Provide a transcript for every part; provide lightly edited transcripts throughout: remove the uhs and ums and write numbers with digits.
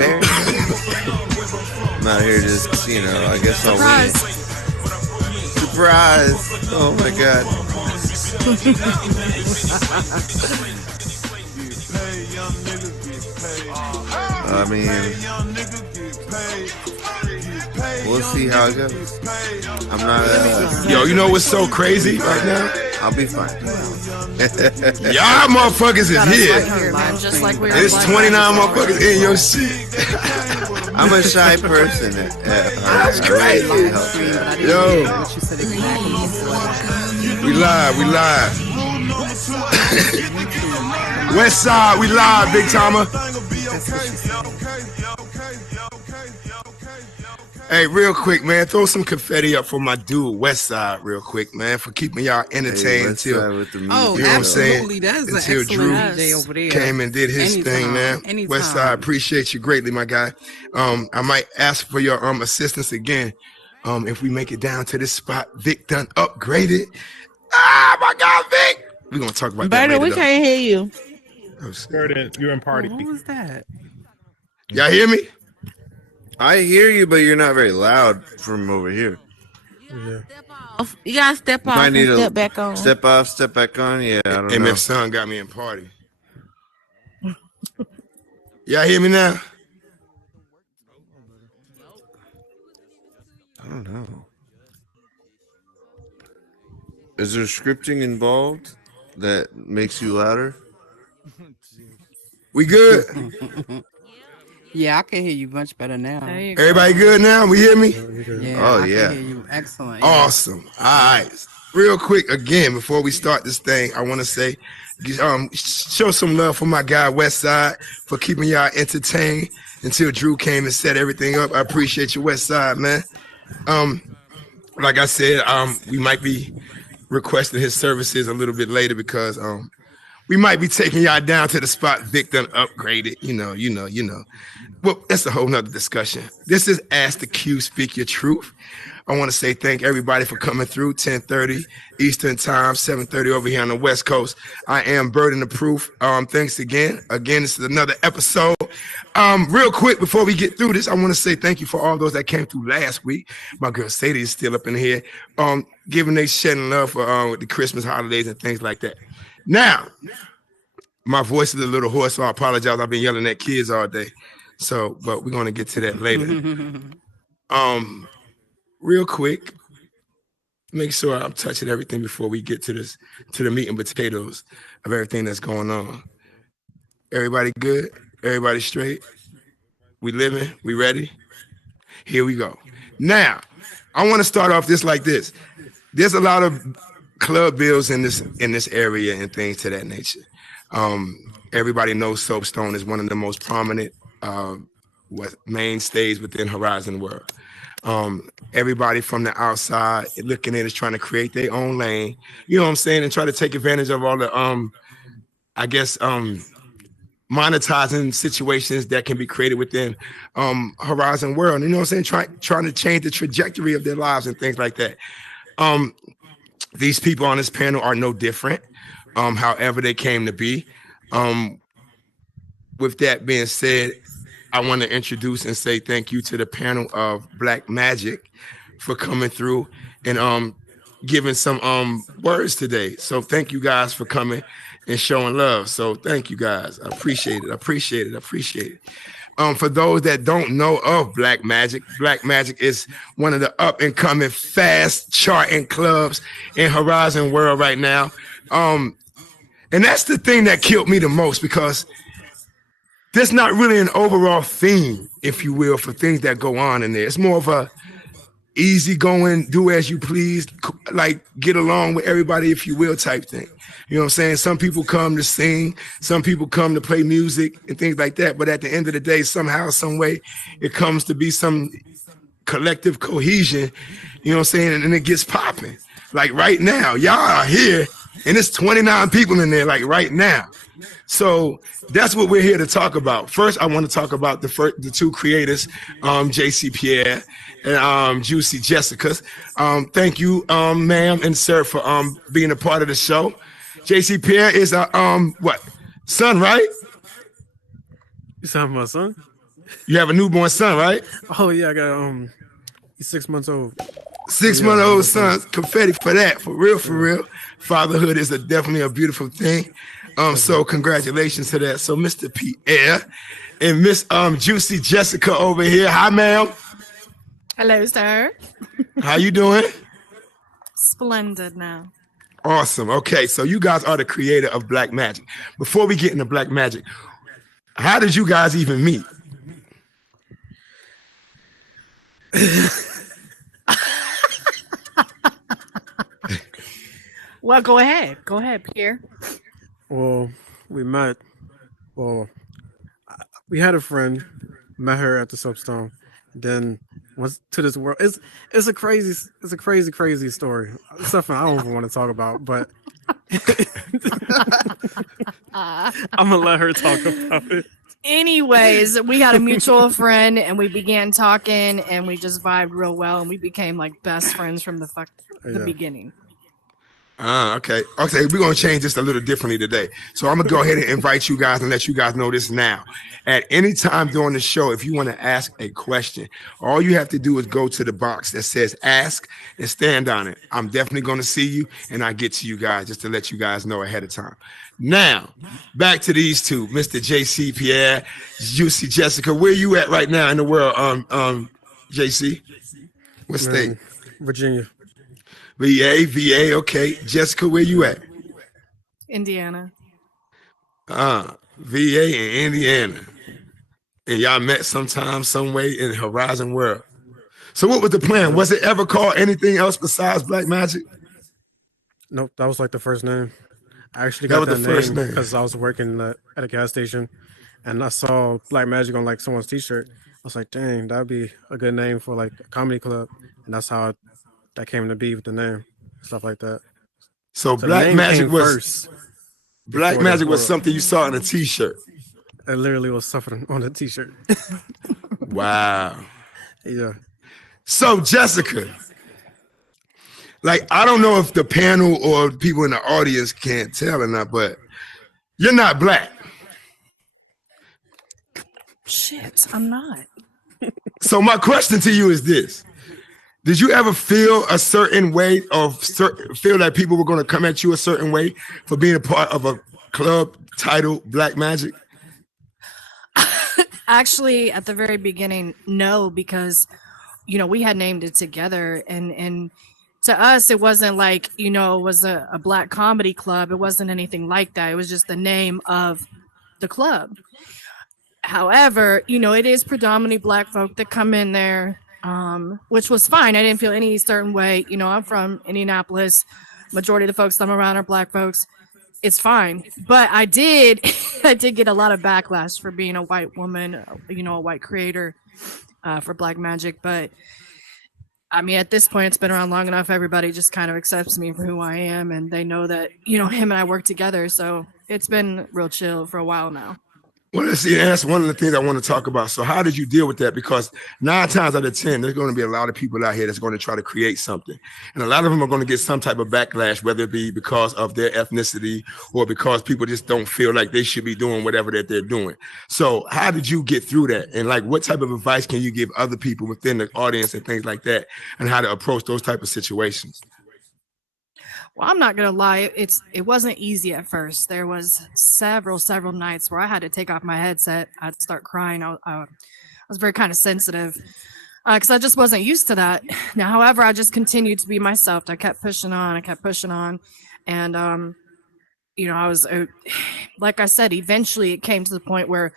Bear. I'm out here just, you know, I guess I'll win. Surprise! Oh my god. I mean, we'll see how it goes. I'm not. Yo, you know what's so crazy right now? I'll be fine. Y'all motherfuckers is here. Just like we There's 29 motherfuckers in your shit. I'm a shy person. That's crazy. Yo, we live. West Side, we live, Big Timer. Hey, real quick, man, throw some confetti up for my dude, West Side, real quick, man, for keeping y'all entertained until, with the you know what I'm saying? Until Drew came and did his thing, man. West Side, appreciate you greatly, my guy. I might ask for your assistance again. If we make it down to this spot, Vic done upgraded. Ah, my God, Vic. We're gonna talk about that later, we can't hear you. You're in party. What was that? Y'all hear me? I hear you, but you're not very loud from over here. Yeah. You gotta step off and step back on. Step off, step back on. Yeah, I don't know. MF Son got me in party. Y'all hear me now? I don't know. Is there scripting involved that makes you louder? We good? Yeah, I can hear you much better now. Everybody good now? We hear me? Yeah, oh, I yeah. can hear you. Excellent. Awesome. All right. Real quick, again, before we start this thing, I want to say, show some love for my guy, West Side, for keeping y'all entertained until Drew came and set everything up. I appreciate you, West Side, man. Like I said, we might be requesting his services a little bit later because we might be taking y'all down to the spot Vic done upgraded. You know. Well, that's a whole nother discussion. This is Ask the Q, Speak Your Truth. I want to say thank everybody for coming through. 10:30 Eastern Time, 7:30 over here on the West Coast. I am Burden of Proof. Thanks again. Again, this is another episode. Real quick, before we get through this, I want to say thank you for all those that came through last week. My girl Sadie is still up in here, giving they shedding love for the Christmas holidays and things like that. Now, my voice is a little hoarse, so I apologize. I've been yelling at kids all day. So, but we're gonna get to that later. Real quick, make sure I'm touching everything before we get to the meat and potatoes of everything that's going on. Everybody good? Everybody straight? We living? We ready? Here we go. Now, I want to start off this like this. There's a lot of club bills in this area and things to that nature. Everybody knows Soapstone is one of the most prominent mainstays within Horizon World. Everybody from the outside looking in is trying to create their own lane, you know what I'm saying, and try to take advantage of all the monetizing situations that can be created within Horizon World. You know what I'm saying? Trying to change the trajectory of their lives and things like that. These people on this panel are no different, however they came to be. With that being said, I want to introduce and say thank you to the panel of Black Magic for coming through and giving some words today. So thank you guys for coming and showing love. So thank you guys. I appreciate it. For those that don't know of Black Magic is one of the up and coming fast charting clubs in Horizon World right now. And that's the thing that killed me the most, because there's not really an overall theme, if you will, for things that go on in there. It's more of a easygoing, do as you please, like get along with everybody, if you will, type thing. You know what I'm saying? Some people come to sing, some people come to play music and things like that. But at the end of the day, somehow, some way, it comes to be some collective cohesion, you know what I'm saying? And it gets popping. Like right now, y'all are here and it's 29 people in there, like right now. So that's what we're here to talk about. First, I want to talk about the two creators, JC Pierre and Juicy Jessica. Thank you, ma'am and sir, for being a part of the show. JC Pierre is a son, right? You talking about son? You have a newborn son, right? Oh yeah, I got he's 6 months old. 6-month-old son. Confetti for that. For real, for real. Fatherhood is definitely a beautiful thing. So congratulations to that. So Mr. Pierre and Miss Juicy Jessica over here. Hi, ma'am. Hello, sir. How you doing? Splendid now. Awesome. Okay, so you guys are the creator of Black Magic. Before we get into Black Magic, how did you guys even meet? Well, go ahead. Go ahead, Pierre. Well, we met. Well, we had a friend, met her at the Soapstone, then went to this world. It's a crazy story. It's something I don't even want to talk about, but I'm gonna let her talk about it. Anyways, we had a mutual friend and we began talking and we just vibed real well and we became like best friends from the beginning. Okay. We're going to change this a little differently today. So I'm going to go ahead and invite you guys and let you guys know this now. At any time during the show, if you want to ask a question, all you have to do is go to the box that says ask and stand on it. I'm definitely going to see you and I get to you guys just to let you guys know ahead of time. Now, back to these two, Mr. JC Pierre, Juicy Jessica. Where you at right now in the world, JC? What state? Virginia. VA, okay. Jessica, where you at? Indiana. VA in Indiana. And y'all met sometime, some way in Horizon World. So what was the plan? Was it ever called anything else besides Black Magic? Nope, that was like the first name. I actually got that name because I was working at a gas station and I saw Black Magic on like someone's t-shirt. I was like, dang, that'd be a good name for like a comedy club. And that's how that came to be with the name, stuff like that. So Black Magic was Black Magic was something you saw on a t-shirt. It literally was something on a t-shirt. Wow. Yeah. So Jessica, like, I don't know if the panel or people in the audience can't tell or not, but you're not black. Shit, I'm not. So my question to you is this. Did you ever feel a certain way feel that people were going to come at you a certain way for being a part of a club titled Black Magic? Actually, at the very beginning, no, because, we had named it together and to us, it wasn't like, it was a black comedy club. It wasn't anything like that. It was just the name of the club. However, it is predominantly black folk that come in there, which was fine. I didn't feel any certain way. I'm from Indianapolis. Majority of the folks I'm around are black folks. It's fine. But I did get a lot of backlash for being a white woman, a white creator for Black Magic. But I mean, at this point, it's been around long enough. Everybody just kind of accepts me for who I am. And they know that, him and I work together. So it's been real chill for a while now. Well, let's see. That's one of the things I want to talk about. So how did you deal with that? Because 9 times out of 10, there's going to be a lot of people out here that's going to try to create something. And a lot of them are going to get some type of backlash, whether it be because of their ethnicity or because people just don't feel like they should be doing whatever that they're doing. So how did you get through that? And like, what type of advice can you give other people within the audience and things like that and how to approach those type of situations? Well, I'm not gonna lie, it wasn't easy at first. There was several nights where I had to take off my headset. I'd start crying. I was very kind of sensitive because I just wasn't used to that. Now, however, I just continued to be myself. I kept pushing on, and I was like I said. Eventually, it came to the point where,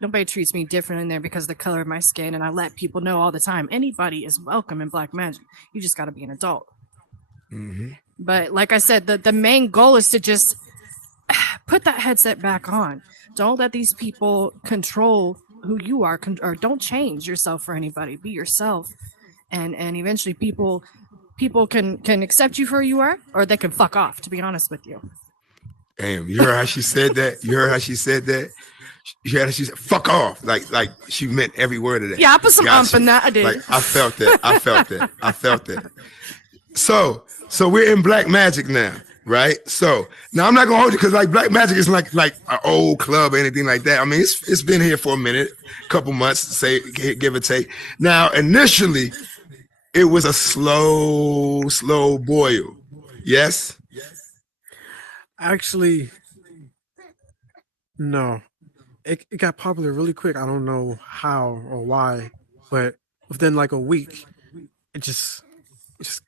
nobody treats me different in there because of the color of my skin, and I let people know all the time. Anybody is welcome in Black Magic. You just got to be an adult. Mm-hmm. But like I said, the main goal is to just put that headset back on. Don't let these people control who you are, or don't change yourself for anybody. Be yourself, and eventually people can accept you for who you are, or they can fuck off. To be honest with you. Damn, you heard how she said that? You heard how she said that? You heard how she said fuck off, like she meant every word of that. Yeah, I put some ump in that. I did. Like I felt that. I felt that. So we're in Black Magic now. right? So now I'm not gonna hold you because like Black Magic is like an old club or anything like that. I mean, it's been here for a minute, couple months, say give or take. Now initially, it was a slow boil. Yes. Actually, no. It got popular really quick. I don't know how or why, but within like a week, it just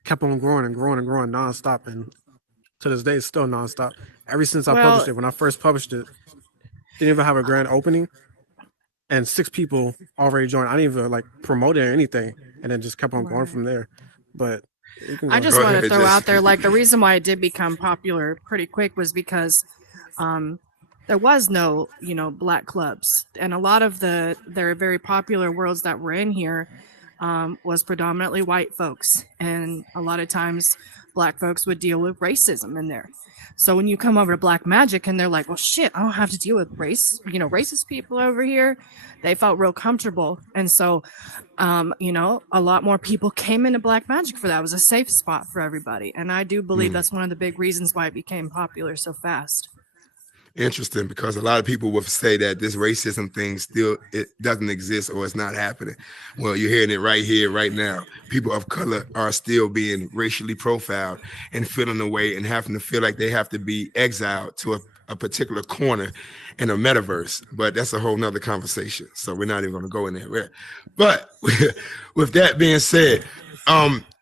kept on growing and growing and growing nonstop. And to this day, it's still nonstop. Ever since I published it, when I first published it, didn't even have a grand opening, and 6 people already joined. I didn't even like promote it or anything, and then just kept on going from there. But you can I go just ahead. want to ahead, throw Jess. out there, like the reason why it did become popular pretty quick was because there was no, black clubs, and a lot of their very popular worlds that were in here was predominantly white folks, and a lot of times black folks would deal with racism in there. So when you come over to Black Magic and they're like, well, shit, I don't have to deal with racist people over here. They felt real comfortable. And so, a lot more people came into Black Magic for that. It was a safe spot for everybody. And I do believe that's one of the big reasons why it became popular so fast. Interesting, because a lot of people would say that this racism thing still it doesn't exist or it's not happening. Well, you're hearing it right here, right now. People of color are still being racially profiled and feeling away and having to feel like they have to be exiled to a particular corner in a metaverse. But that's a whole nother conversation. So we're not even going to go in there. But with that being said,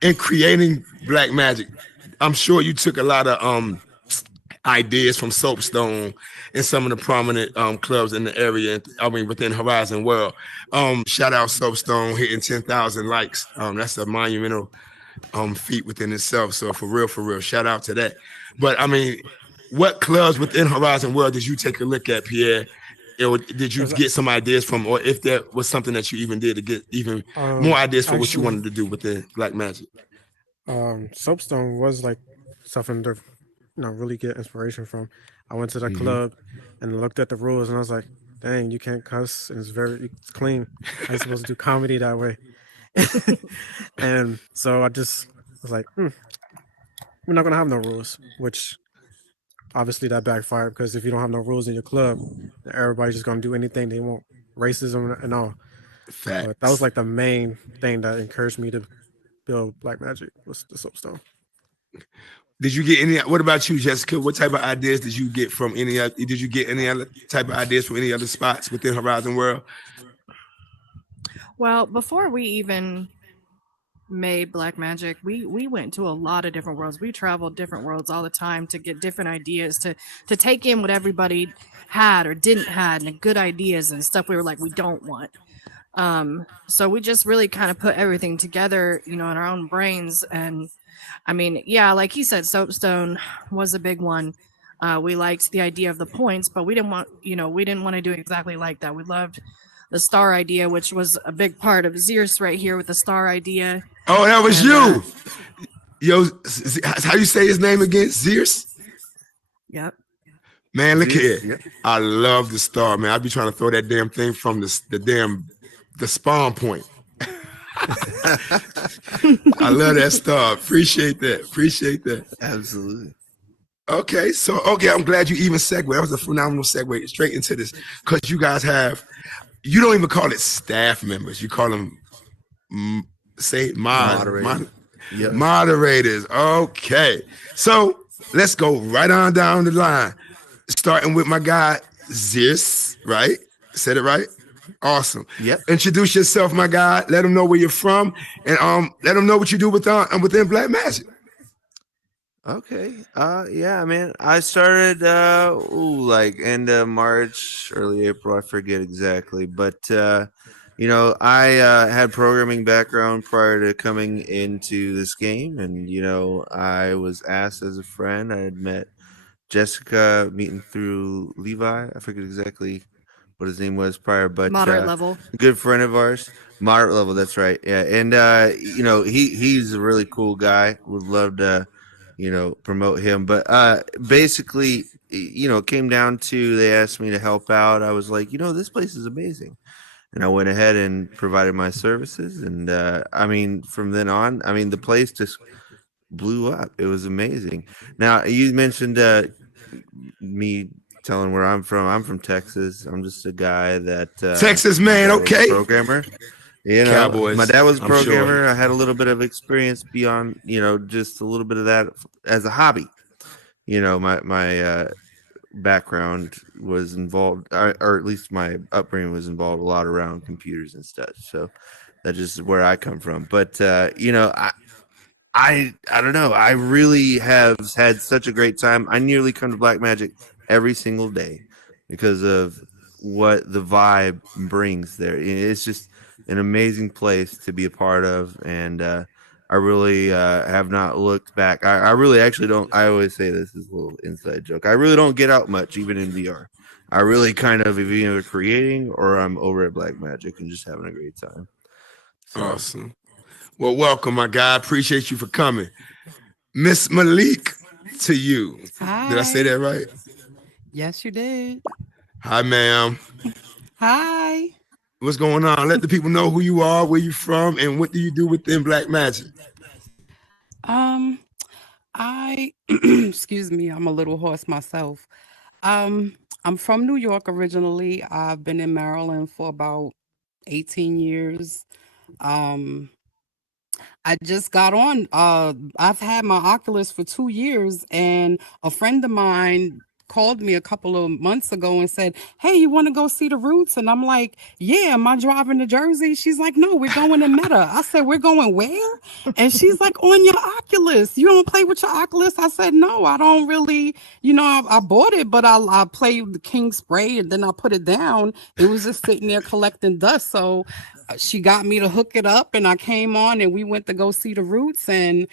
in creating Black Magic, I'm sure you took a lot of ideas from Soapstone and some of the prominent clubs in the area. I mean, within Horizon World. Shout out Soapstone hitting 10,000 likes. That's a monumental feat within itself. So for real, shout out to that. But I mean, what clubs within Horizon World did you take a look at, Pierre? Or did you get some ideas from, or if there was something that you even did to get even more ideas for what you wanted to do within Black Magic? Soapstone was like something to really get inspiration from. I went to the club and looked at the rules and I was like, dang, you can't cuss and it's clean. I'm supposed to do comedy that way. And so I just was like, we're not gonna have no rules, which obviously that backfired, because if you don't have no rules in your club, everybody's just gonna do anything they want, racism and all. Facts. But that was like the main thing that encouraged me to build Black Magic, was the Soapstone. Did you get any? What about you, Jessica? What type of ideas did you get from any? Did you get any other type of ideas from any other spots within Horizon World? Well, before we even made Black Magic, we went to a lot of different worlds. We traveled different worlds all the time to get different ideas, to take in what everybody had or didn't had, and good ideas and stuff we were like, we don't want. So we just really kind of put everything together, in our own brains. And I mean, yeah, like he said, Soapstone was a big one. We liked the idea of the points, but we didn't want to do exactly like that. We loved the star idea, which was a big part of Zeus right here with the star idea. Oh, that was you. Yo, how you say his name again? Zeus? Yep. Man, look here. Yep. I love the star, man. I'd be trying to throw that damn thing from the spawn point. I love that star. Appreciate that. Absolutely. Okay, I'm glad you even segued. That was a phenomenal segue straight into this, because you guys you don't even call it staff members. You call them Moderators. Yep. Moderators. Okay, so let's go right on down the line, starting with my guy Zeus. Right? Said it right. Awesome. Yep. Introduce yourself, my guy. Let them know where you're from, and let them know what you do within Black Magic. Okay. Yeah, man. I started like end of March, early April, I forget exactly. But I had programming background prior to coming into this game, and I was asked as a friend. I had met Jessica meeting through Levi. I forget exactly what his name was prior, but Moderate level. good friend of ours. Moderate level, that's right. Yeah. And he's a really cool guy. Would love to promote him. But basically, it came down to, they asked me to help out. I was like, this place is amazing. And I went ahead and provided my services. And from then on, the place just blew up. It was amazing. Now you mentioned me telling where I'm from. I'm from Texas. I'm just a guy that Texas my man, dad was a okay. programmer. You know, Cowboys, my dad was a I'm sure. programmer. I had a little bit of experience beyond, just a little bit of that as a hobby. My background was involved, or at least my upbringing was involved a lot around computers and stuff. So that's just where I come from. But I don't know. I really have had such a great time. I nearly come to Black Magic every single day because of what the vibe brings there. It's just an amazing place to be a part of, and I really have not looked back. I really actually don't. I always say this is a little inside joke. I really don't get out much, even in VR. I really kind of either creating or I'm over at Black Magic and just having a great time. So. Awesome. Well, welcome, my guy. Appreciate you for coming. Miss Malik, to you. Hi. Did I say that right? Yes, you did. Hi, ma'am. Hi. What's going on? Let the people know who you are, where you from, and what do you do within Black Magic? I excuse me, I'm a little hoarse myself. I'm from New York originally. I've been in Maryland for about 18 years. I just got on. I've had my Oculus for 2 years, and a friend of mine called me a couple of months ago and said, "Hey, you want to go see the Roots?" And I'm like, "Yeah." Am I driving to Jersey? She's like, "No, we're going to Meta." I said, "We're going where?" And she's like, "On your Oculus. You don't play with your Oculus?" I said, "No, I don't really. I bought it, but I played the King Spray and then I put it down. It was just sitting there collecting dust." So she got me to hook it up, and I came on, and we went to go see the Roots. And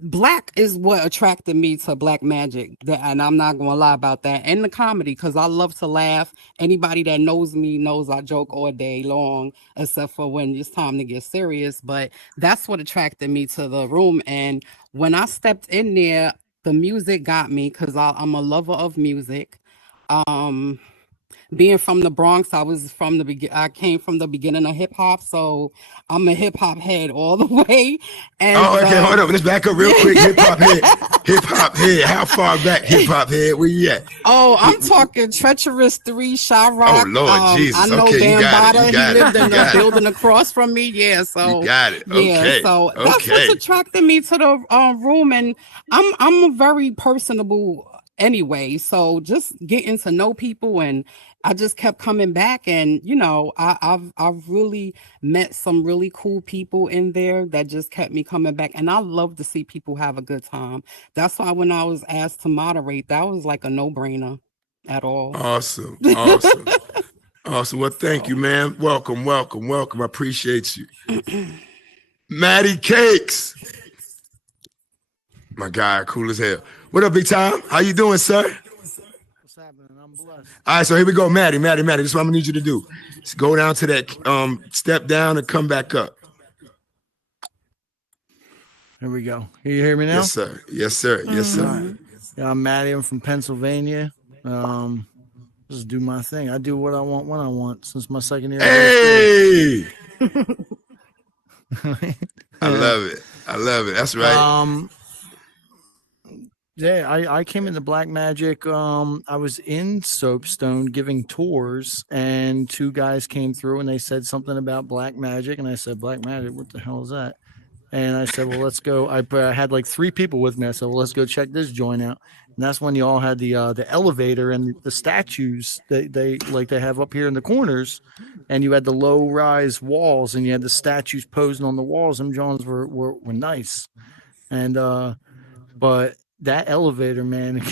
Black is what attracted me to Black Magic, and I'm not gonna lie about that, and the comedy, because I love to laugh. Anybody that knows me knows I joke all day long, except for when it's time to get serious. But that's what attracted me to the room. And when I stepped in there, the music got me, because I'm a lover of music. Being from the Bronx, I came from the beginning of hip hop, so I'm a hip hop head all the way. And okay, hold on. Let's back up real quick. Hip hop head. How far back hip hop head? Where you at? Oh, I'm talking Treacherous 3, Shyrock. Oh Lord Jesus! I know okay, Bambaataa. He lived in the it. building across from me. Yeah, so You got it. Okay. Yeah, so that's what's attracted me to the room, and I'm a very personable anyway. So just getting to know people, and I just kept coming back, and I've really met some really cool people in there that just kept me coming back, and I love to see people have a good time. That's why when I was asked to moderate, that was like a no-brainer at all. Awesome. Awesome. Well, thank you, man. Welcome. I appreciate you. Matty Cakes. My guy, cool as hell. What up, Big Time? How you doing, sir? What's happening? I'm blessed. All right, so here we go, Matty. This is what I'm gonna need you to do. Just go down to that step down and come back up. Here we go. Can you hear me now? Yes, sir. Yes, sir. Yes, sir. Right. Yeah, I'm Matty. I'm from Pennsylvania. Just do my thing. I do what I want when I want since my second year. Hey! I love it. That's right. Yeah, I came into Black Magic. I was in Soapstone giving tours, and two guys came through and they said something about Black Magic, and I said, "Black Magic? What the hell is that?" And I said, "Well, let's go." I had like 3 people with me. I said, "Well, let's go check this joint out." And that's when you all had the elevator and the statues that they have up here in the corners, and you had the low rise walls, and you had the statues posing on the walls. Them Johns were nice, and but that elevator, man,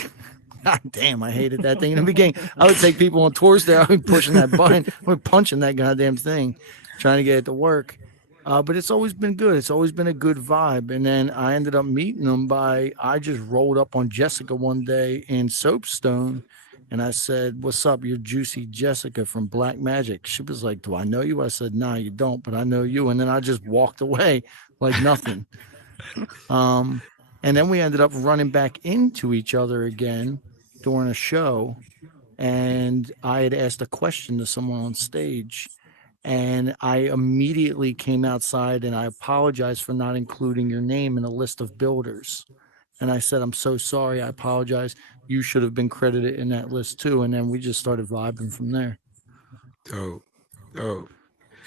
God damn, I hated that thing in the beginning. I would take people on tours there. I would be pushing that button, I would punching that goddamn thing, trying to get it to work. But it's always been good. It's always been a good vibe. And then I ended up meeting them I just rolled up on Jessica one day in Soapstone, and I said, "What's up? You're Juicy Jessica from Black Magic." She was like, "Do I know you?" I said, "Nah, you don't, but I know you." And then I just walked away like nothing. And then we ended up running back into each other again during a show. And I had asked a question to someone on stage. And I immediately came outside and I apologized for not including your name in a list of builders. And I said, I'm so sorry. I apologize. You should have been credited in that list too. And then we just started vibing from there. Dope. Dope.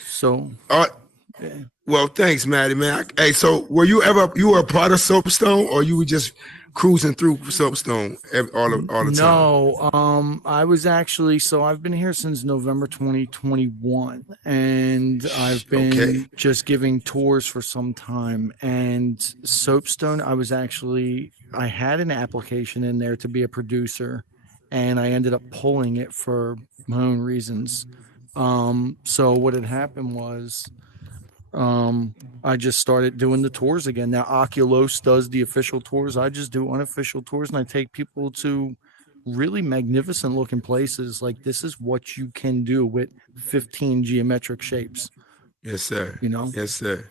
So, yeah. Well, thanks, Maddie, man. Hey, so were you were a part of Soapstone, or you were just cruising through Soapstone all the time? No, I was actually, so I've been here since November 2021, and I've been just giving tours for some time. And Soapstone, I had an application in there to be a producer, and I ended up pulling it for my own reasons. So what had happened was, I just started doing the tours again. Now Oculos does the official tours. I just do unofficial tours, and I take people to really magnificent looking places. Like, this is what you can do with 15 geometric shapes. Yes, sir. You know? Yes, sir.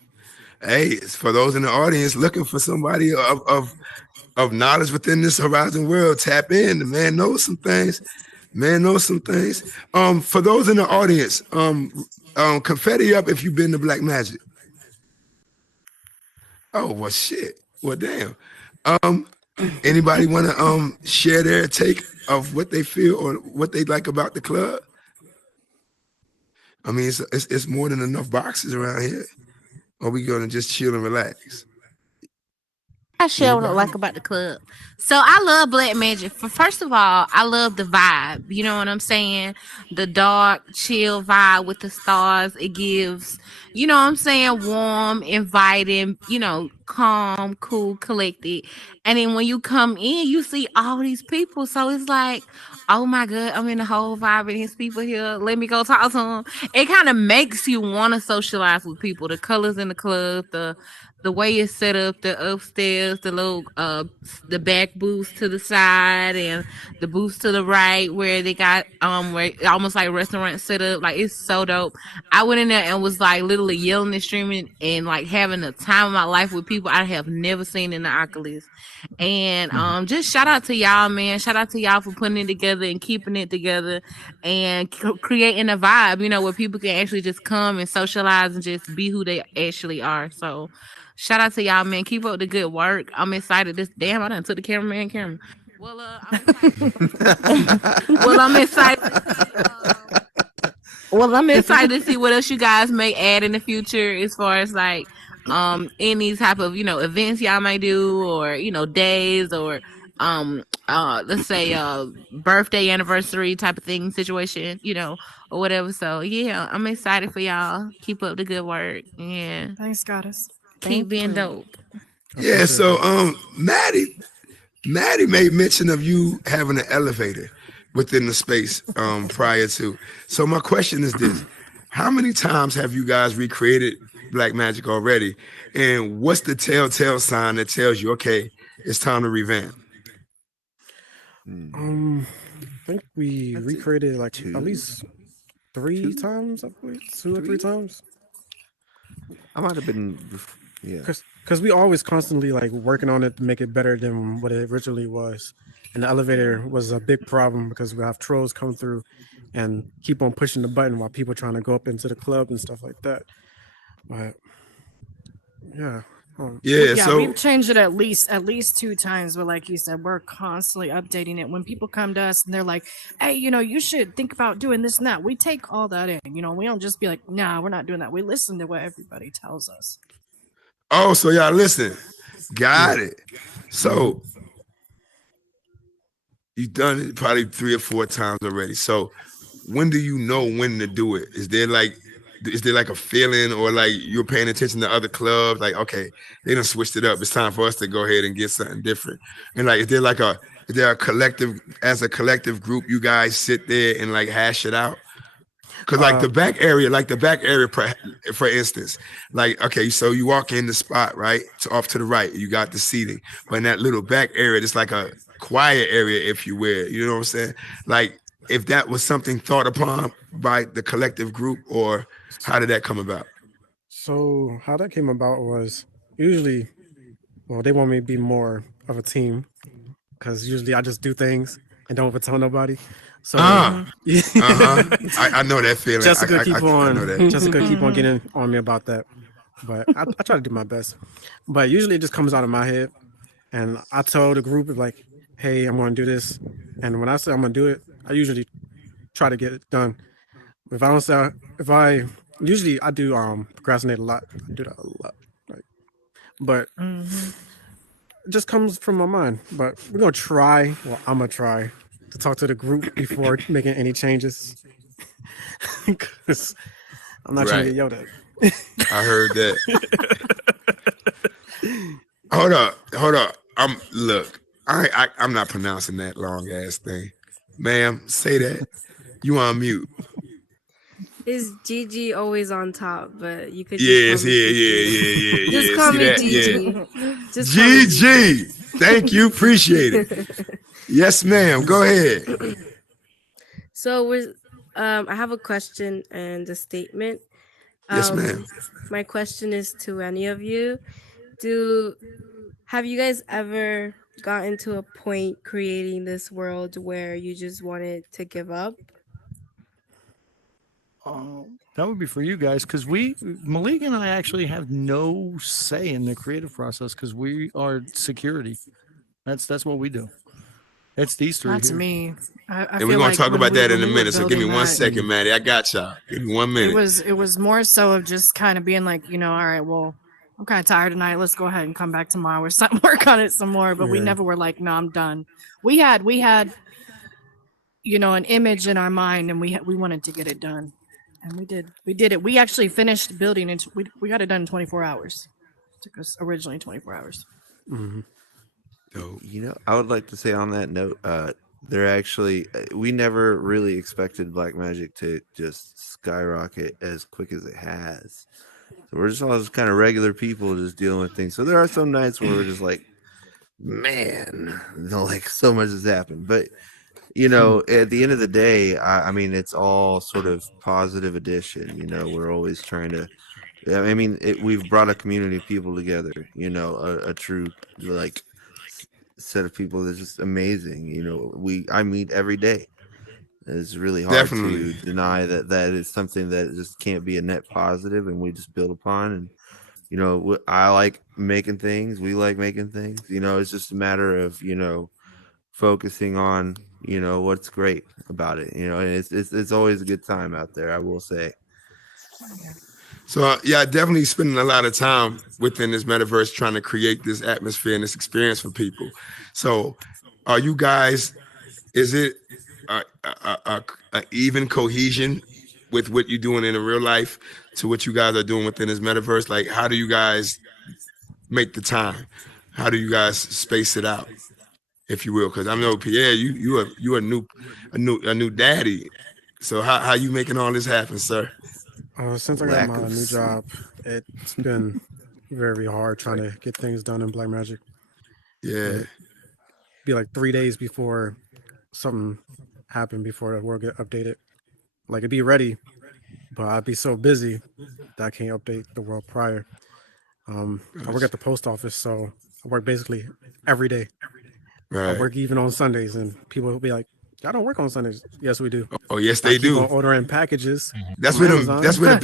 Hey, for those in the audience looking for somebody of knowledge within this Horizon world, tap in. The man knows some things. For those in the audience, confetti up if you've been to Black Magic. Oh, well, shit. Well, damn. Anybody want to share their take of what they feel or what they like about the club? I mean, it's more than enough boxes around here. Or we gonna just chill and relax? I share what I like about the club. So I love Black Magic. First of all, I love the vibe. You know what I'm saying? The dark, chill vibe with the stars. It gives, you know what I'm saying, warm, inviting, calm, cool, collected. And then when you come in, you see all these people. So it's like, oh my God, I'm in the whole vibe and there's people here. Let me go talk to them. It kind of makes you want to socialize with people. The colors in the club, the way it's set up, the upstairs, the little the back booths to the side and the booths to the right where they got where almost like restaurant set up. Like, it's so dope. I went in there and was like literally yelling and streaming and like having the time of my life with people I have never seen in the Oculus. And just shout out to y'all, man. Shout out to y'all for putting it together and keeping it together and creating a vibe, where people can actually just come and socialize and just be who they actually are. So shout out to y'all, man. Keep up the good work. I'm excited. I done took the camera. Well, I'm excited. I'm excited to see what else you guys may add in the future as far as like any type of events y'all might do, or days, or let's say birthday, anniversary type of thing, situation, or whatever. So yeah, I'm excited for y'all. Keep up the good work. Yeah. Thanks, Goddess. Keep being dope. Yeah, so Maddie made mention of you having an elevator within the space prior to. So my question is this: how many times have you guys recreated Black Magic already? And what's the telltale sign that tells you, okay, it's time to revamp? I think we recreated like at least 3 times, I believe, 2 or 3 times. I might have been, yeah. Because we always constantly like working on it to make it better than what it originally was. And the elevator was a big problem because we have trolls come through and keep on pushing the button while people trying to go up into the club and stuff like that. But yeah. Yeah, so we've changed it at least 2 times, but like you said, we're constantly updating it. When people come to us and they're like, hey, you should think about doing this and that, we take all that in. We don't just be like, nah, we're not doing that. We listen to what everybody tells us. Oh, so y'all listen. Got it. So you've done it probably 3 or 4 times already. So when do you know when to do it? Is there like a feeling, or like you're paying attention to other clubs? Like, okay, they done switched it up. It's time for us to go ahead and get something different. And like, is there a collective, as a collective group, you guys sit there and like hash it out? Because like the back area, for instance, like, okay, so you walk in the spot, right? So off to the right, you got the seating. But in that little back area, it's like a quiet area, if you will. You know what I'm saying? Like, if that was something thought upon by the collective group, or how did that come about? So how that came about was usually, they want me to be more of a team, because usually I just do things and don't ever tell nobody. So Uh-huh. I know that feeling. Jessica I know that. Jessica keep on getting on me about that, but I try to do my best. But usually it just comes out of my head, and I tell the group like, "Hey, I'm going to do this," and when I say I'm going to do it, I usually try to get it done. If I don't say, if I usually I do procrastinate a lot. I do that a lot, like, but it just comes from my mind. But we're gonna try. Well, I'm gonna try to talk to the group before making any changes, because I'm not trying to get yelled at. I heard that. Hold up. I'm not pronouncing that long ass thing. Ma'am, say that. You on mute. Is Gigi always on top? But you could Yes, just call me yeah. Just call See me that? Gigi. Yeah. Just call me Gigi. Thank you. Appreciate it. Yes, ma'am. Go ahead. So I have a question and a statement. Yes, ma'am. My question is to any of you. Have you guys ever gotten to a point creating this world where you just wanted to give up? That would be for you guys, because Malik and I actually have no say in the creative process because we are security. That's what we do. It's these three. That's here. me. I And feel we're gonna like talk when about that in when a we were minute. So give me building 1 that, second, Maddie. I got y'all. Give me 1 minute. it was more so of just kind of being like, all right, well, I'm kind of tired tonight. Let's go ahead and come back tomorrow or something, work on it some more. But we Yeah. never were like, no, I'm done. We had an image in our mind, and we wanted to get it done, and we did it. We actually finished building it. We got it done in 24 hours. It took us originally 24 hours. You know, I would like to say on that note, they're actually we never really expected Black Magic to just skyrocket as quick as it has. So we're just all just kind of regular people just dealing with things. So there are some nights where we're just like, man, like so much has happened. But you know, at the end of the day, I mean, it's all sort of positive addition. You know, we're always trying to. I mean, we've brought a community of people together. You know, a true like set of people that's just amazing. You know, I meet every day. It's really hard Definitely. to deny that is something that just can't be a net positive, and we just build upon. And you know, I like making things. We like making things. You know, it's just a matter of focusing on what's great about it. You know, and it's always a good time out there, I will say. So yeah, definitely spending a lot of time within this metaverse trying to create this atmosphere and this experience for people. So are you guys, is it a even cohesion with what you're doing in the real life to what you guys are doing within this metaverse? Like, how do you guys make the time? How do you guys space it out, if you will? Because I know Pierre, you a new daddy. So how you making all this happen, sir? Since I got my new job, it's been very hard trying to get things done in Black Magic. Yeah. Be like 3 days before something happened, before the world get updated. Like it'd be ready, but I'd be so busy that I can't update the world prior. I work at the post office, so I work basically every day. Right. I work even on Sundays, and people will be like, "I don't work on Sundays." Yes, we do. Oh, yes, they do. Ordering packages. That's where there you go. That's where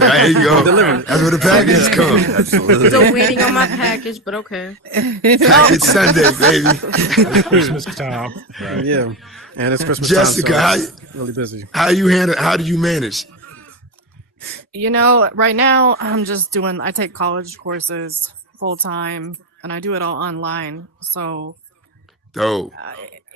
the packages come. Absolutely. Still waiting on my package, but okay. Package Sunday, baby. Christmas time. Right. Yeah, and it's Christmas Jessica, time, so it's really busy. How do you manage? Right now I take college courses full time, and I do it all online. So Dope.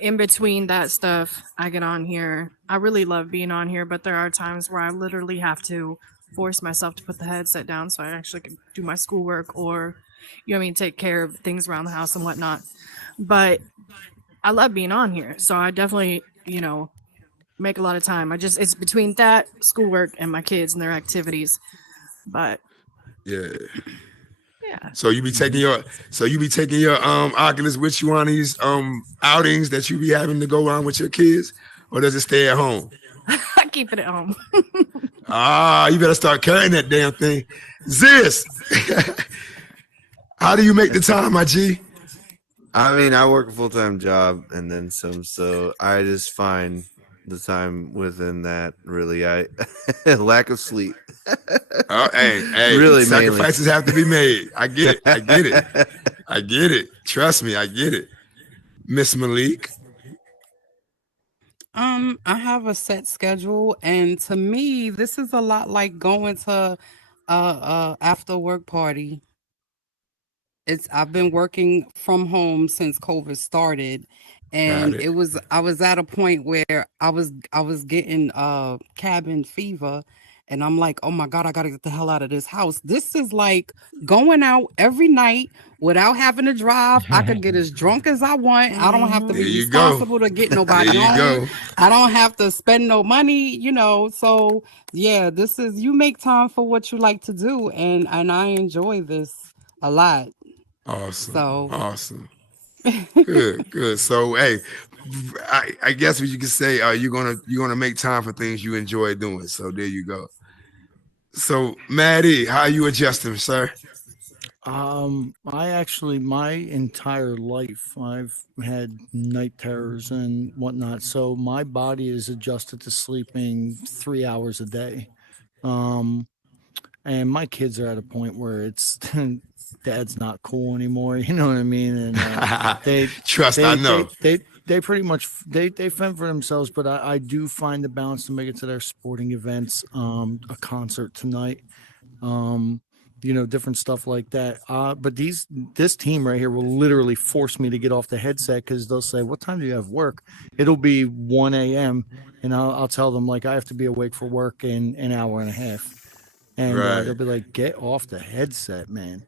in between that stuff, I get on here. I really love being on here, but there are times where I literally have to force myself to put the headset down so I actually can do my schoolwork or, take care of things around the house and whatnot. But I love being on here, so I definitely, make a lot of time. It's between that, schoolwork, and my kids and their activities. But Yeah. yeah. So you be taking your Oculus with you on these outings that you be having to go on with your kids, or does it stay at home? I keep it at home. You better start carrying that damn thing. Ziz, how do you make the time, my G? I mean, I work a full-time job and then some, so I just find the time within that. Really, I lack of sleep. Oh, hey, Really, sacrifices have to be made. I get it. I get it. I get it. Trust me, I get it. Miss Malik. I have a set schedule, and to me, this is a lot like going to after work party. It's I've been working from home since COVID started, Got and it. I was at a point where I was getting cabin fever, and I'm like, oh my God, I gotta get the hell out of this house. This is like going out every night without having to drive. I could get as drunk as I want. I don't have to There be you go. responsible to get nobody There you home. go. I don't have to spend no money, you know. So yeah, this is you make time for what you like to do, and I enjoy this a lot. Awesome. So Awesome. Good, good. So hey, I guess what you can say, you're gonna make time for things you enjoy doing. So there you go. So Maddie, how are you adjusting, sir? I actually my entire life I've had night terrors and whatnot, so my body is adjusted to sleeping 3 hours a day. Um, and my kids are at a point where it's dad's not cool anymore. You know what I mean? And they Trust, I know. they pretty much they fend for themselves, but I do find the balance to make it to their sporting events, a concert tonight, um, different stuff like that. But this team right here will literally force me to get off the headset because they'll say, "What time do you have work?" It'll be 1 a.m. and I'll tell them like I have to be awake for work in an hour and a half, and Right. they'll be like, "Get off the headset, man."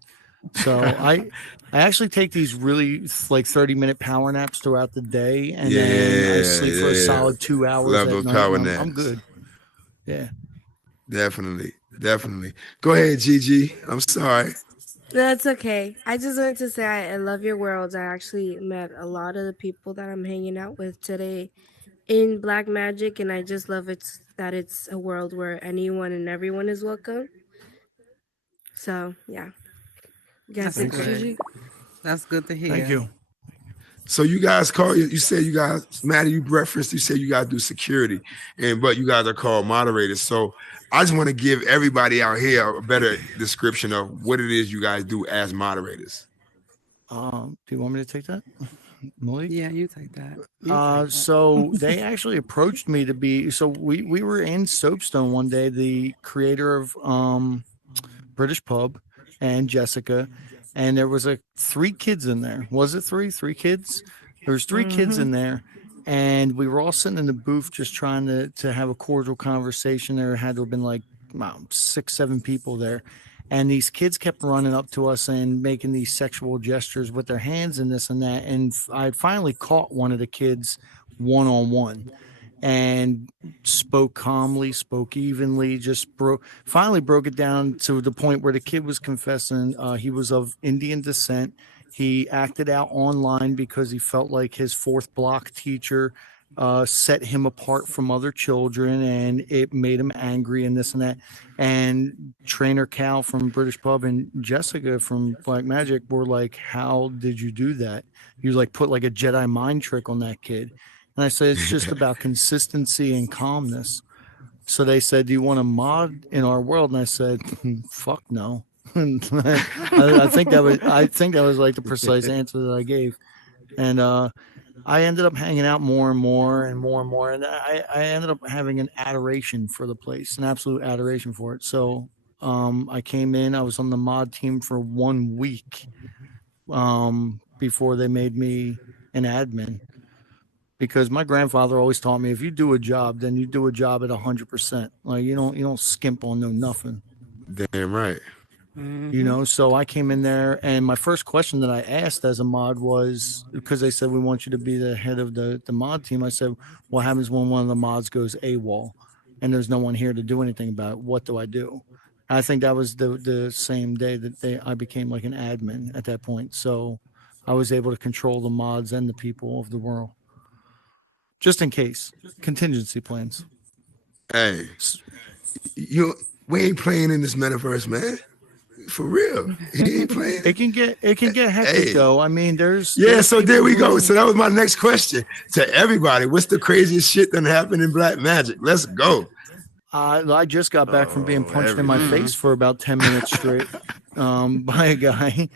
So I actually take these really like 30-minute power naps throughout the day, and then I sleep for a Yeah. solid 2 hours Love at those night. power And naps. I'm good. Yeah. Definitely. Definitely. Go ahead, Gigi. I'm sorry. That's okay. I just wanted to say I love your world. I actually met a lot of the people that I'm hanging out with today in Black Magic, and I just love it that it's a world where anyone and everyone is welcome. So yeah, guess that's it's Thanks. good. Gigi. That's good to Thank hear. you. So you guys you said you guys, Maddie, you referenced, you said you guys do security, but you guys are called moderators. So I just want to give everybody out here a better description of what it is you guys do as moderators. Do you want me to take that, Malik? Yeah, you take that. You take that. So they actually approached me to be. So we were in Soapstone one day. The creator of British Pub and Jessica, and there was like 3 kids in there. Was it three? 3 kids? There was 3 kids in there, and we were all sitting in the booth just trying to have a cordial conversation. There had to have been like 6, 7 people there. And these kids kept running up to us and making these sexual gestures with their hands and this and that. And I finally caught one of the kids one on one and spoke calmly, spoke evenly, finally broke it down to the point where the kid was confessing he was of Indian descent. He acted out online because he felt like his fourth block teacher set him apart from other children and it made him angry and this and that. And trainer Cal from British Pub and Jessica from Black Magic were like, how did you do that? You like put like a Jedi mind trick on that kid. And I said, it's just about consistency and calmness. So they said, do you want a mod in our world? And I said, fuck no. I think that was like the precise answer that I gave. And I ended up hanging out more and more and more and more. And I ended up having an adoration for the place, an absolute adoration for it. So I came in, I was on the mod team for 1 week before they made me an admin. Because my grandfather always taught me, if you do a job, then you do a job at 100%. Like you don't skimp on no nothing. Damn right. So I came in there and my first question that I asked as a mod was, because they said we want you to be the head of the mod team. I said, what happens when one of the mods goes AWOL and there's no one here to do anything about it? What do I do? I think that was the same day that I became like an admin at that point. So I was able to control the mods and the people of the world. Just in case. Contingency plans. Hey, we ain't playing in this metaverse, man. For real. He ain't playing. It can get hectic though. I mean, there's So there we go. people So that was my next question to everybody. What's the craziest shit that happened in Black Magic? Let's go. I just got back from being punched in my face for about 10 minutes straight by a guy.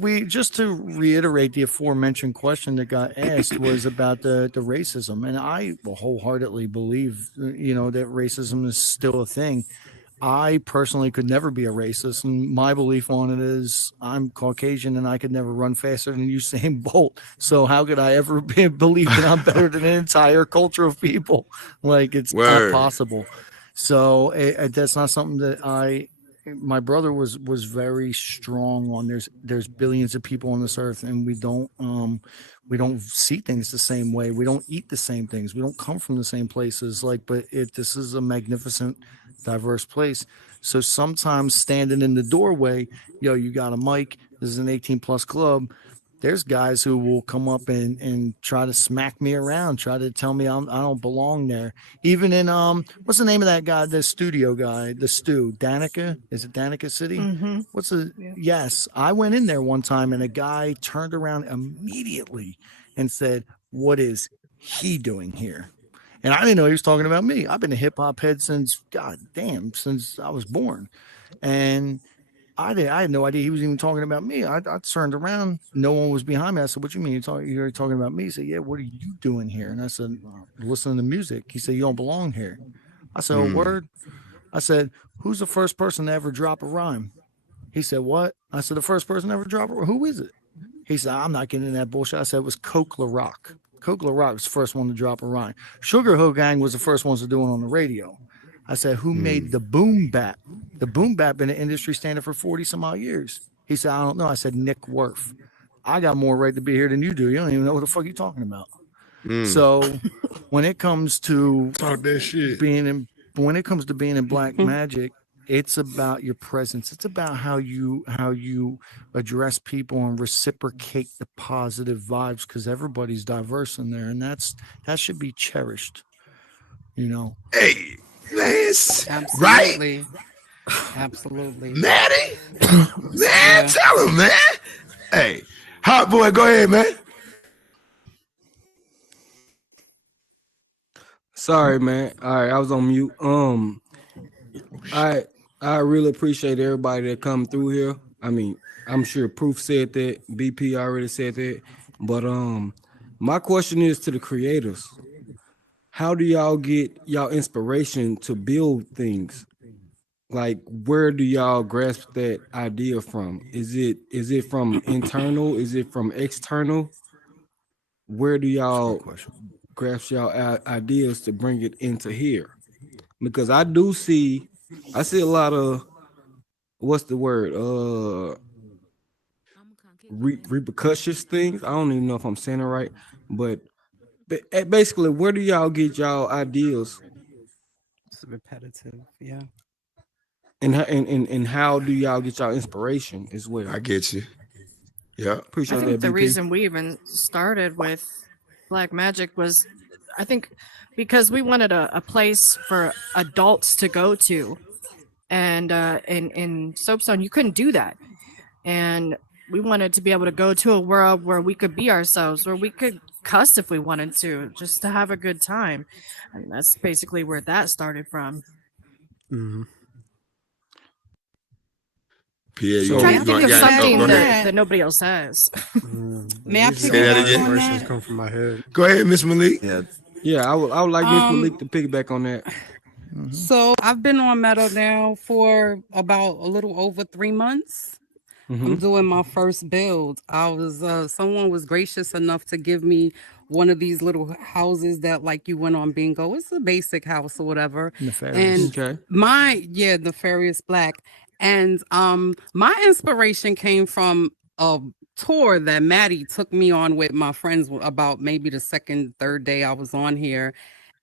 We just to reiterate the aforementioned question that got asked was about the racism, and I wholeheartedly believe that racism is still a thing. I personally could never be a racist, and my belief on it is I'm Caucasian and I could never run faster than Usain Bolt. So how could I ever believe that I'm better than an entire culture of people? Like, it's not possible. So that's not something that my brother was very strong on. There's billions of people on this earth, and we don't see things the same way. We don't eat the same things. We don't come from the same places. But this is a magnificent, diverse place. So sometimes standing in the doorway, you got a mic, this is an 18+ club, there's guys who will come up and try to smack me around, try to tell me I don't belong there. Even in what's the name of that guy, the studio guy, the Stu, Danica? Is it Danica City? Mm-hmm. Yes, I went in there one time and a guy turned around immediately and said, "What is he doing here?" And I didn't know he was talking about me. I've been a hip hop head since I was born. And I had no idea he was even talking about me. I turned around, no one was behind me. I said, "What you mean you're talking about me?" He said, "Yeah, what are you doing here?" And I said, "Listening to music." He said, "You don't belong here." I said, "Oh, word?" I said, "Who's the first person to ever drop a rhyme?" He said, "What?" I said, "The first person to ever drop a rhyme. Who is it?" He said, "I'm not getting in that bullshit." I said, "It was Coke La Rock. Coke La Rock was the first one to drop a rhyme. Sugar Hill Gang was the first ones to do it on the radio." I said, "Who made the boom bap?" The boom bap been an industry standard for 40 some odd years. He said, "I don't know." I said, "Nick Worth." I got more right to be here than you do. You don't even know what the fuck you're talking about. So when it comes to talk that shit, when it comes to being in Black Magic, it's about your presence. It's about how you address people and reciprocate the positive vibes, because everybody's diverse in there, and that should be cherished. Hey, Lance, Absolutely. right? Absolutely. Maddie, man, tell him, man. Hey, Hot Boy, go ahead, man. Sorry, man. All right, I was on mute. I really appreciate everybody that come through here. I mean, I'm sure Proof said that, BP already said that, but my question is to the creators. How do y'all get y'all inspiration to build things? Like, where do y'all grasp that idea from? Is it from internal? Is it from external? Where do y'all grasp y'all ideas to bring it into here? Because I see a lot of, what's the word? Repercussions things. I don't even know if I'm saying it right, but basically, where do y'all get y'all ideas? It's repetitive, yeah. And how do y'all get y'all inspiration as well? I get you. Yeah, appreciate I that. think the BP. reason we even started with Black Magic was, I think, because we wanted a place for adults to go to, and in Soapstone you couldn't do that, and we wanted to be able to go to a world where we could be ourselves, where we could cuss if we wanted to, just to have a good time, and that's basically where that started from. Pierre, So trying to think of something that nobody else has. May I say that again? Verses come from my head. Go ahead, Miss Malik. Yeah, I would like Miss Malik to piggyback on that. So I've been on Meadow now for about a little over 3 months. I'm doing my first build. I was someone was gracious enough to give me one of these little houses that, like, you went on bingo. It's a basic house or whatever. Nefarious. And Nefarious Black. And my inspiration came from a tour that Maddie took me on with my friends about maybe the second, third day I was on here.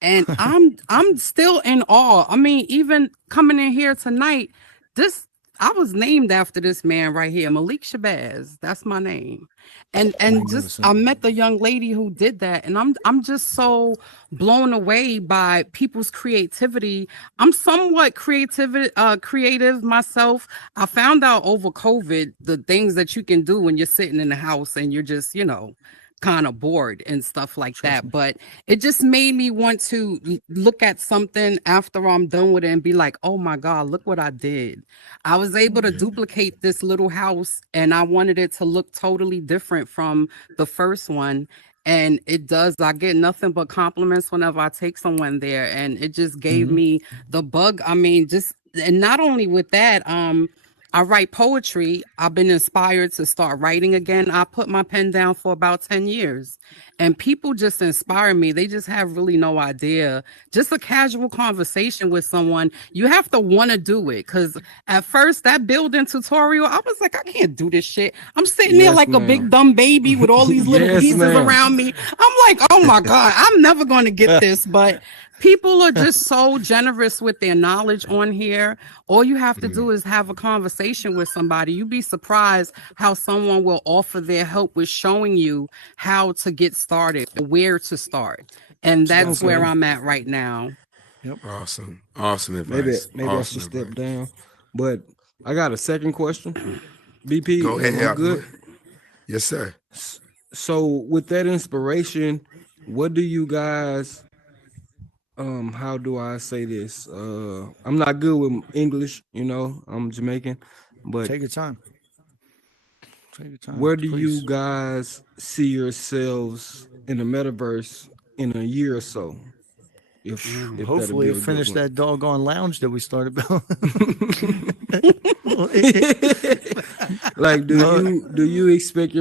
And I'm still in awe. I mean, even coming in here tonight, this I was named after this man right here, Malik Shabazz. That's my name. And just I met the young lady who did that, and I'm just so blown away by people's creativity. I'm somewhat creative myself. I found out over COVID the things that you can do when you're sitting in the house and you're just, kind of bored and stuff like that. But it just made me want to look at something after I'm done with it and be like, oh my God, look what I did. I was able to duplicate this little house, and I wanted it to look totally different from the first one. And it does. I get nothing but compliments whenever I take someone there. And it just gave me the bug. I mean, and not only with that, I write poetry. I've been inspired to start writing again. I put my pen down for about 10 years, and people just inspire me. They just have really no idea. Just a casual conversation with someone, you have to want to do it. Because at first, that building tutorial, I was like, I can't do this shit. I'm sitting there like a big dumb baby with all these little pieces around me. I'm like, oh my God, I'm never going to get this. But people are just so generous with their knowledge on here. All you have to do is have a conversation with somebody. You'd be surprised how someone will offer their help with showing you how to get started, where to start. And that's where I'm at right now. Yep. Awesome advice. Maybe I should step down. But I got a second question. BP, go ahead. am I good? Yes, sir. So with that inspiration, what do you guys how do I say this? I'm not good with English, I'm Jamaican, but take your time. Where do you guys see yourselves in the metaverse in a year or so? If hopefully finish that doggone lounge that we started building. Like, do you expect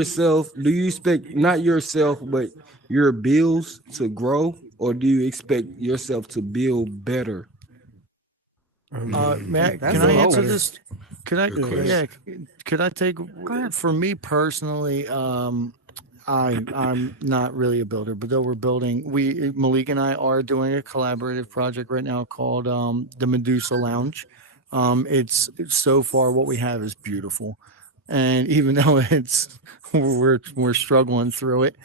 not yourself, but your bills to grow? Or do you expect yourself to build better? Matt, can I answer this? Could I take? For me personally, I'm not really a builder, but though we're building, Malik and I are doing a collaborative project right now called the Medusa Lounge. It's so far what we have is beautiful, and even though we're struggling through it,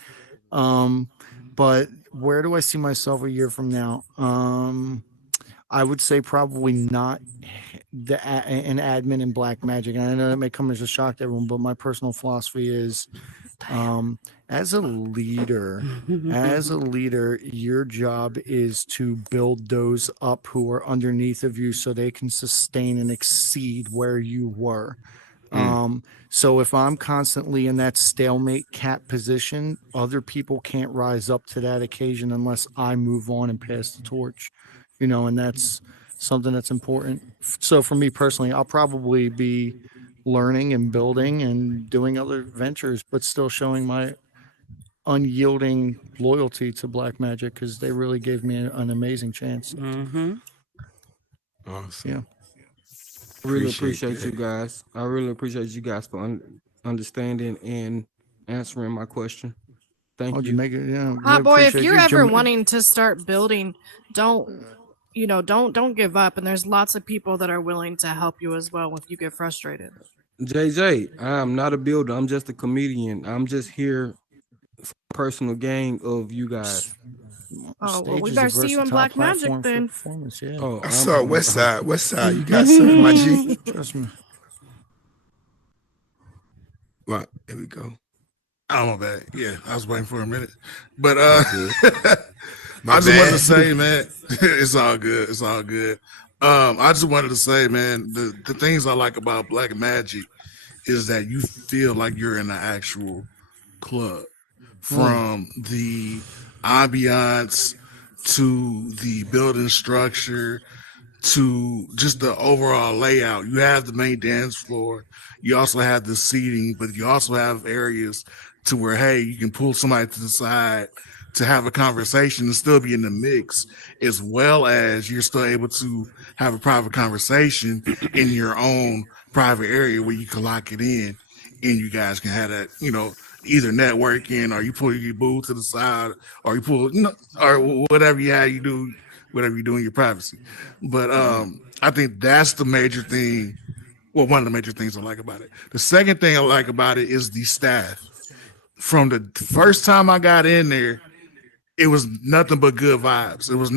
but where do I see myself a year from now? I would say probably not an admin in Black Magic. And I know that may come as a shock to everyone, but my personal philosophy is as a leader, your job is to build those up who are underneath of you so they can sustain and exceed where you were. So if I'm constantly in that stalemate cap position, other people can't rise up to that occasion unless I move on and pass the torch, and that's something that's important. So for me personally, I'll probably be learning and building and doing other ventures, but still showing my unyielding loyalty to Black Magic because they really gave me an amazing chance. Awesome. Yeah. I really appreciate you guys. I really appreciate you guys for understanding and answering my question. Thank you. Hot boy, if you're ever wanting to start building, don't give up. And there's lots of people that are willing to help you as well if you get frustrated. JJ, I'm not a builder. I'm just a comedian. I'm just here for personal gain of you guys. Oh, well, we better see you in Black Magic then. Oh, I saw West Side. You got something, my G? Trust me. Well, here we go. I don't know that. Yeah, I was waiting for a minute. But My I just wanted bad. to say, man, it's all good. It's all good. I just wanted to say, man, the things I like about Black Magic is that you feel like you're in an actual club. From the ambiance to the building structure to just the overall layout. You have the main dance floor. You also have the seating, but you also have areas to where, hey, you can pull somebody to the side to have a conversation and still be in the mix, as well as you're still able to have a private conversation in your own private area where you can lock it in and you guys can have that, either networking or you pull your boo to the side or you pull, or whatever you do, whatever you do in your privacy. But I think that's the major thing. Well, one of the major things I like about it. The second thing I like about it is the staff. From the first time I got in there, it was nothing but good vibes. It was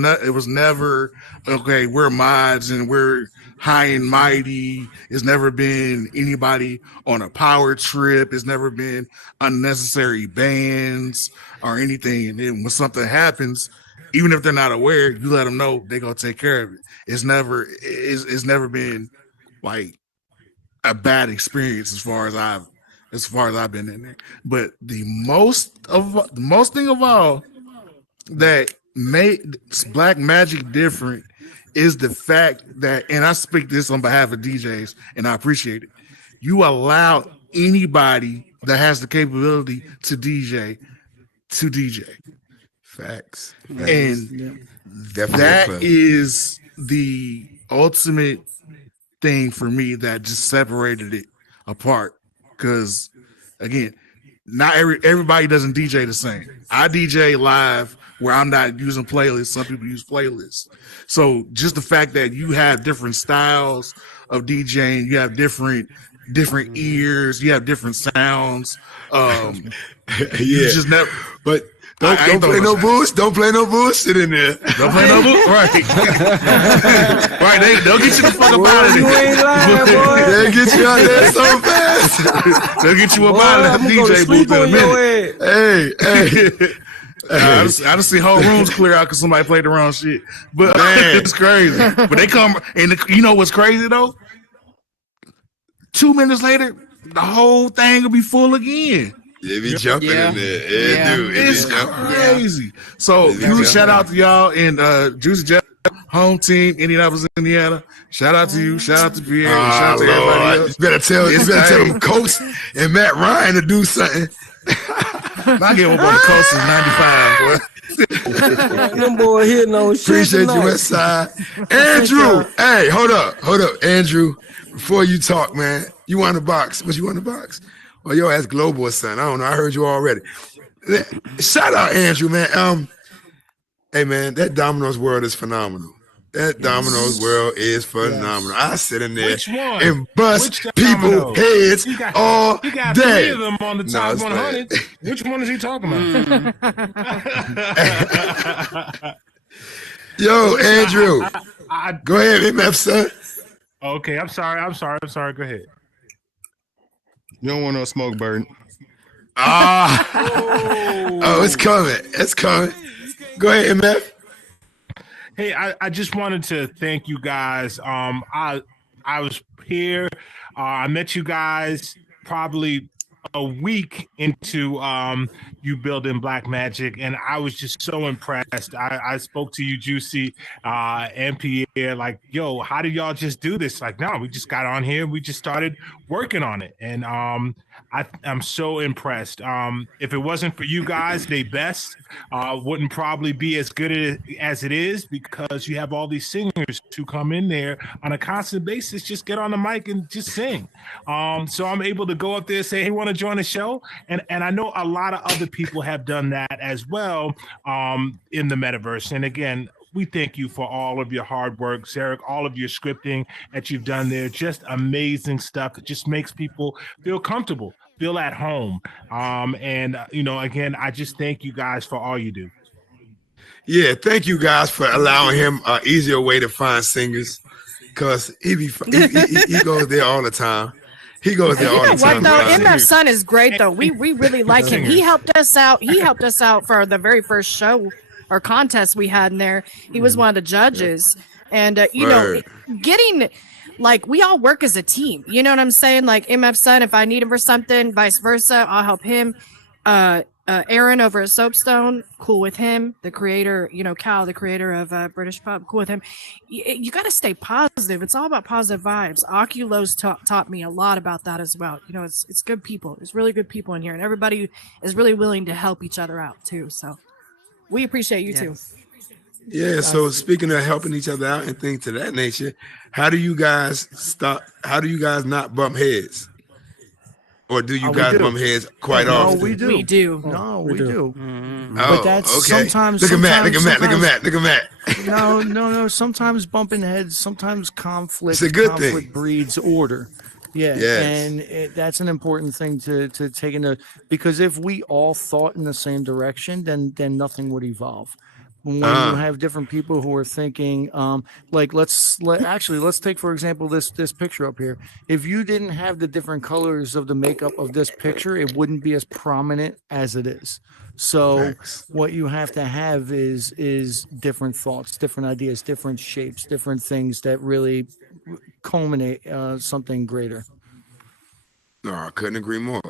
never okay, we're mods and we're high and mighty. It's never been anybody on a power trip. It's never been unnecessary bans or anything. And then when something happens, even if they're not aware, you let them know they're gonna take care of it. It's never been like a bad experience as far as I've been in there. But the most thing of all that made Black Magic different is the fact that, and I speak this on behalf of DJs, and I appreciate it. You allow anybody that has the capability to DJ to DJ. Facts. And Definitely that is the ultimate thing for me that just separated it apart. Because again, not everybody doesn't DJ the same. I DJ live where I'm not using playlists. Some people use playlists. So just the fact that you have different styles of DJing, you have different ears, you have different sounds. You just never. But don't play no bullshit. Don't play no bullshit in there. Don't play no bullshit. Right. Right. They'll get you the fuck up out of there. You ain't lying, boy. They'll get you out there so fast. They'll get you up out of that DJ booth in a minute. Hey. I just see whole rooms clear out because somebody played the wrong shit. But man, it's crazy. But they come, and you know what's crazy though? 2 minutes later, the whole thing will be full again. They be jumping in there. Yeah, dude. It's crazy. So huge shout out to y'all and Juicy Jeff, home team, Indianapolis, Indiana. Shout out to you. Shout out to Pierre. Shout out to everybody else. You better tell Coach and Matt Ryan to do something. I get one on the coast is 95, boy. Them boy hitting on shit. Appreciate tonight. you, West Side. Andrew, hey, hold up. Andrew, before you talk, man, you want the box? What you want the box? Well, your ass global or something. I don't know. I heard you already. Shout out, Andrew, man. Hey, man, that Domino's World is phenomenal. That Domino's World is phenomenal. I sit in there and bust people's heads all He got day. 3 of them on the top 100. Which one is he talking about? Yo, Andrew. Go ahead, MF, son. Okay, I'm sorry. Go ahead. You don't want no smoke, Bird. Oh, it's coming. It's coming. Go ahead, MF. Hey, I just wanted to thank you guys. I was here. I met you guys probably a week into you building Black Magic, and I was just so impressed. I spoke to you, Juicy, and Pierre, like, yo, how did y'all just do this? Like, no, we just got on here, we just started working on it, and I'm so impressed. If it wasn't for you guys, they best wouldn't probably be as good as it is, because you have all these singers who come in there on a constant basis, just get on the mic and just sing. So I'm able to go up there and say, hey, want to join the show? And I know a lot of other people have done that as well in the metaverse. And again, we thank you for all of your hard work, Zarek, all of your scripting that you've done there. Just amazing stuff. It just makes people feel comfortable, feel at home. Again, I just thank you guys for all you do. Yeah, thank you guys for allowing him an easier way to find singers, because he goes there all the time. He goes there all the time. What though? MF's son is great though. We really like him. He helped us out. He helped us out for the very first show or contest we had in there. He was one of the judges, and getting like, we all work as a team. You know what I'm saying? Like MF's son, if I need him for something, vice versa, I'll help him. Aaron over at Soapstone, cool with him. The creator, Cal, the creator of British Pub, cool with him. You got to stay positive. It's all about positive vibes. Oculos taught me a lot about that as well. It's good people. There's really good people in here, and everybody is really willing to help each other out too. So we appreciate you too. Yeah. So speaking of helping each other out and things of that nature, how do you guys not bump heads or do you we guys do. bump heads quite No, often? we do. We do. No, we we do. do. Oh, But that's okay. sometimes. Look at Matt. Look at Matt. Look at sometimes- Matt. Look at Matt. No. Sometimes bumping heads. Sometimes conflict. It's a good conflict thing. breeds order. Yeah, Yes. and that's an important thing to take into, because if we all thought in the same direction, then nothing would evolve. When you have different people who are thinking, like let's take for example this picture up here. If you didn't have the different colors of the makeup of this picture, it wouldn't be as prominent as it is. So what you have to have is different thoughts, different ideas, different shapes, different things that really culminate something greater. No, I couldn't agree more.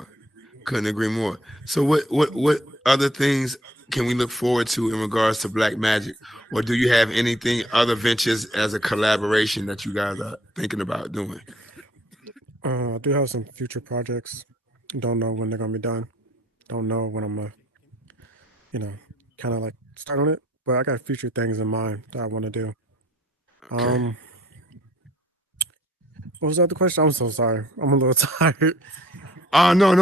Couldn't agree more. So what other things can we look forward to in regards to Black Magic? Or do you have anything, other ventures as a collaboration that you guys are thinking about doing? I do have some future projects. Don't know when they're gonna be done. Don't know when I'm gonna, kind of like start on it. But I got future things in mind that I want to do. Okay. What was the other question? I'm so sorry. I'm a little tired. No.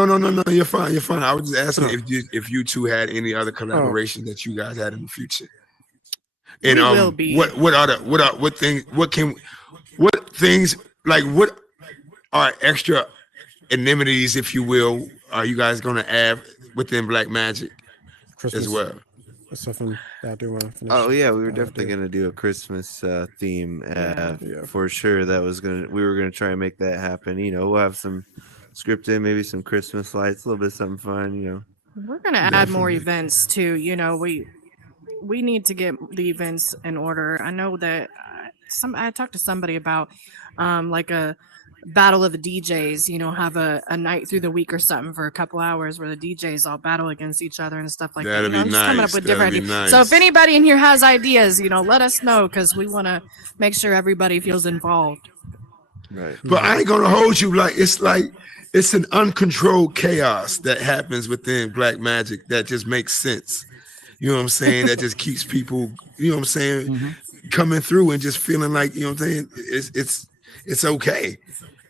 You're fine. You're fine. I was just asking if you two had any other collaborations that you guys had in the future. And We will be. what things like what are extra amenities, if you will, are you guys gonna add within Black Magic Christmas as well? That's something that I do want to finish. Oh yeah, we were definitely gonna do a Christmas theme for sure. We were gonna try and make that happen. We'll have some scripted, maybe some Christmas lights, a little bit of something fun. We're gonna add more events too. We need to get the events in order. I know that I talked to somebody about like a battle of the DJs, have a night through the week or something for a couple hours where the DJs all battle against each other and stuff like That'd that. be Just coming nice. up with That'd different be ideas. nice. So if anybody in here has ideas, let us know, because we want to make sure everybody feels involved. Right. But I ain't gonna hold you like it's an uncontrolled chaos that happens within Black Magic that just makes sense. You know what I'm saying? That just keeps people, coming through and just feeling like, it's okay.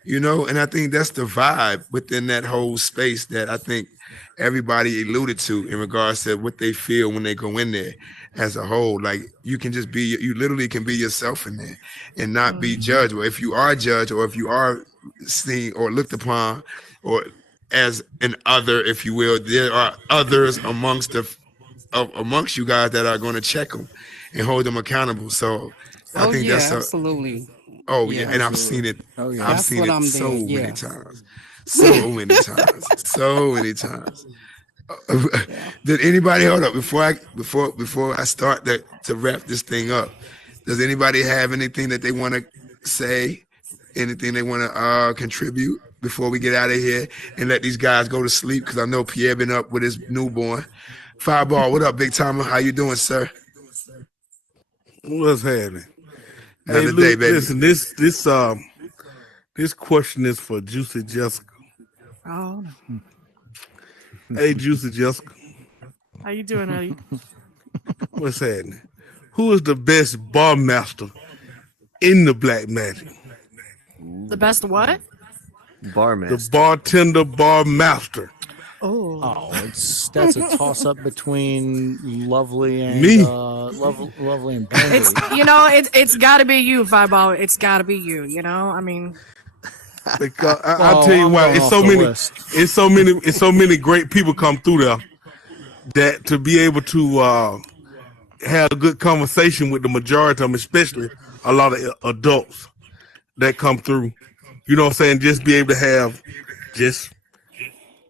And I think that's the vibe within that whole space that I think everybody alluded to in regards to what they feel when they go in there as a whole. Like you literally can be yourself in there and not be judged. Or if you are judged, or if you are seen or looked upon or as an other, if you will, there are others amongst you guys that are going to check them and hold them accountable. So I think that's absolutely. And I've seen it. Oh yeah, I've That's seen what it I'm so doing, many yeah. times. So many times. So many times. Did anybody hold up before I start to wrap this thing up? Does anybody have anything that they want to say? Anything they want to contribute before we get out of here and let these guys go to sleep? Because I know Pierre been up with his newborn. Fireball, what up, Big Timer? How you doing, sir? What's happening? Another day, baby. Listen, this question is for Juicy Jessica. Oh, Hey, Juicy Jessica, how you doing, Eddie? what's happening? Who is the best bar master in the Black Magic? The best what? Bar master. The bartender bar master. Oh, that's a toss up between Lovely and Me. Lovely and Brandy. It's got to be you, Fireball. It's got to be you. I mean, Because I'll tell you I'm why. going It's so many great people come through there that to be able to have a good conversation with the majority of them, especially a lot of adults that come through. You know what I'm saying? Just be able to have just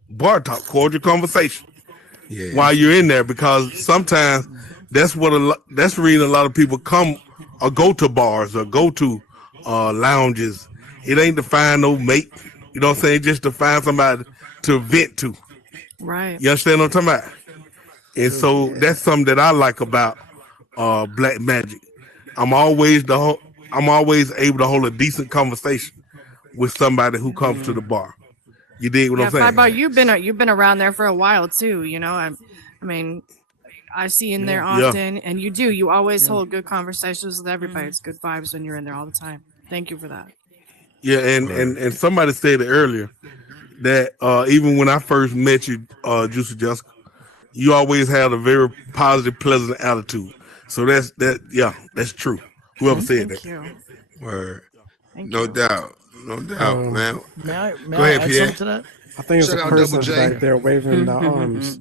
bar talk, cordial conversation while you're in there, because sometimes that's the reason a lot of people come or go to bars or go to lounges. It ain't to find no mate, you know what I'm saying? Just to find somebody to vent to. right. You understand what I'm talking about? And so that's something that I like about Black Magic. I'm always able to hold a decent conversation with somebody who comes to the bar. You dig what I'm saying? Fireball, you've been around there for a while too. I mean, I see you in there often, and you always hold good conversations with everybody. It's good vibes when you're in there all the time. Thank you for that. Yeah, and somebody said it earlier that even when I first met you, Juicy Jessica, you always had a very positive, pleasant attitude. So that's true. Whoever said Thank that. you. Word. Thank No you. doubt. No doubt, man. May I Go ahead, add Pierre. something to that? I think it's Shout a out Double person J. back there waving the arms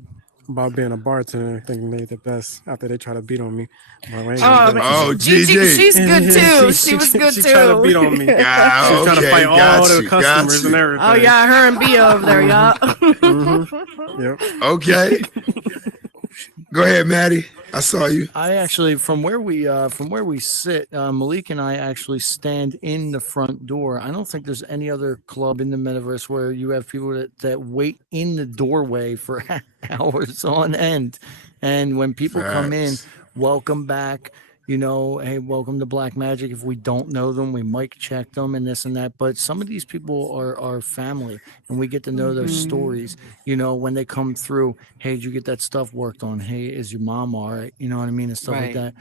about being a bartender, thinking they the best after they try to beat on me. But we ain't gonna do Oh, that. GG. She's good too. She was good she too. tried to beat on me. Yeah, She was trying to okay, fight got all the you, customers got and you. everything. Oh yeah, her and B over there, yeah. Yep. Okay. Go ahead, Maddie. I saw you. I actually, from where we sit, Malik and I actually stand in the front door. I don't think there's any other club in the metaverse where you have people that wait in the doorway for hours on end. And when people come in, Facts. welcome back. You know, hey, welcome to Black Magic. If we don't know them, we mic check them and this and that. But some of these people are family, and we get to know their stories. You know, when they come through, hey, did you get that stuff worked on? Hey, is your mom all right? You know what I mean, and stuff like Right. that.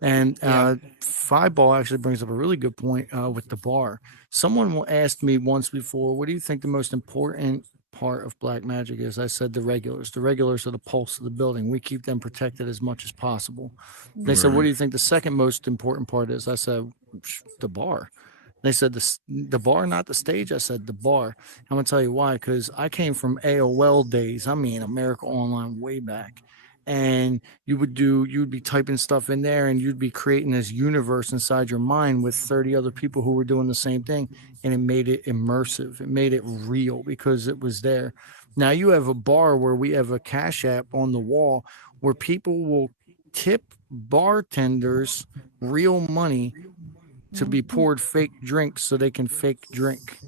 And Yeah. Five Ball actually brings up a really good point with the bar. Someone asked me once before, what do you think the most important part of Black Magic is? I said the regulars. The regulars are the pulse of the building. We keep them protected as much as possible. They said, what do you think the second most important part is? I said, the bar. They said the bar, not the stage. I said the bar. I'm gonna tell you why. Because I came from AOL days. I mean, America Online way back, and you'd be typing stuff in there, and you'd be creating this universe inside your mind with 30 other people who were doing the same thing, and it made it immersive. It made it real because it was there. Now you have a bar where we have a Cash App on the wall where people will tip bartenders real money to be poured fake drinks so they can fake drink.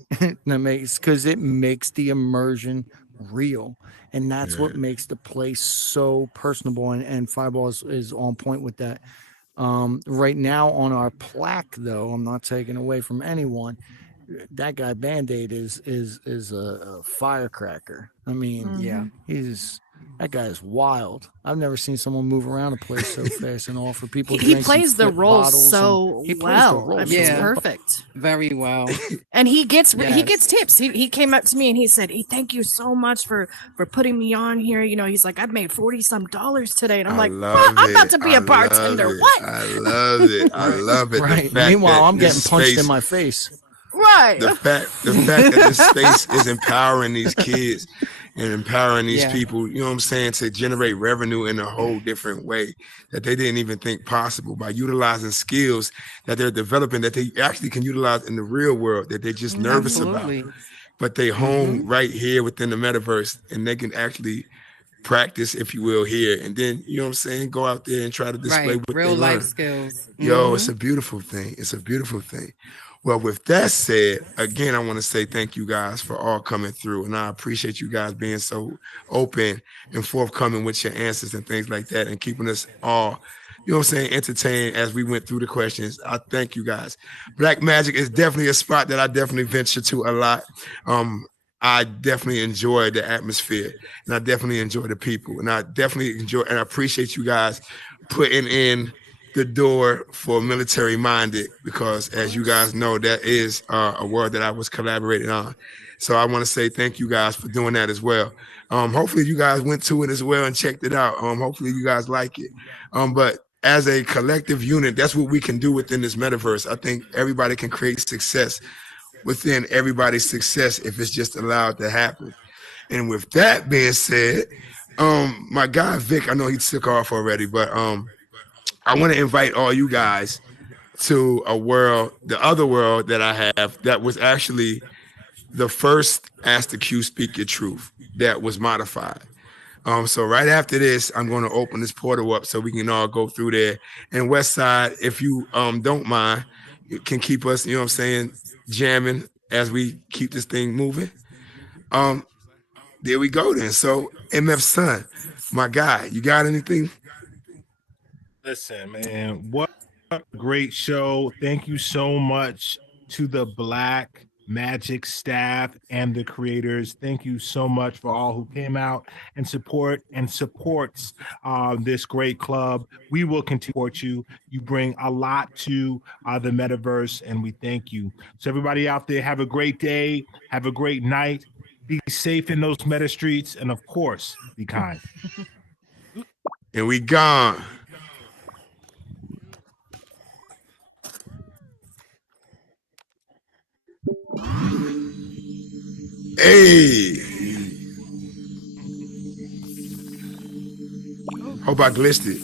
That makes because it makes the immersion real, and that's what makes the place so personable. And Fireball is on point with that. Right now on our plaque, though, I'm not taking away from anyone. That guy Band-Aid is a firecracker. I mean, Yeah. that guy is wild. I've never seen someone move around a place so fast and offer people He drinks. and plays the flip role bottles so and he plays the well. role I so mean, it's Yeah. well. perfect. Very well. And he gets Yes. tips. He came up to me and he said, "Hey, thank you so much for putting me on here." You know, he's like, "I've made $40-some today," and I'm like, love "I'm about it. to be I a bartender." love it. What? I love it. I love it. The Right. fact Meanwhile, that I'm getting this punched in space- my face. Right. the fact that this space is empowering these kids and empowering these Yeah. people, you know what I'm saying, to generate revenue in a whole different way that they didn't even think possible by utilizing skills that they're developing that they actually can utilize in the real world that they're just nervous Absolutely. about. But they home right here within the metaverse and they can actually practice, if you will, here. And then, you know what I'm saying, go out there and try to display Right. what they Real life learn. skills. Yo, it's a beautiful thing. It's a beautiful thing. Well, with that said, again, I want to say thank you guys for all coming through. And I appreciate you guys being so open and forthcoming with your answers and things like that and keeping us all, you know what I'm saying, entertained as we went through the questions. I thank you guys. Black Magic is definitely a spot that I definitely venture to a lot. I definitely enjoy the atmosphere and I definitely enjoy the people. And I definitely enjoy and I appreciate you guys putting in the door for military minded because as you guys know that is a word that I was collaborating on, so I want to say thank you guys for doing that as well. Hopefully you guys went to it as well and checked it out. Hopefully you guys like it, but as a collective unit, that's what we can do within this metaverse. I think everybody can create success within everybody's success if it's just allowed to happen. And with that being said, my guy Vic, I know he took off already, but I want to invite all you guys to a world, the other world that I have that was actually the first Ask the Q Speak Your Truth that was modified. So right after this, I'm going to open this portal up so we can all go through there. And Westside, if you don't mind, you can keep us, you know what I'm saying, jamming as we keep this thing moving. There we go then. So MF Son, my guy, you got anything? Listen, man, what a great show. Thank you so much to the Black Magic staff and the creators. Thank you so much for all who came out and supports this great club. We will continue to support you. You bring a lot to the metaverse, and we thank you. So everybody out there, have a great day. Have a great night. Be safe in those meta streets, and of course, be kind. And we gone. Hey. Hope I glitched it.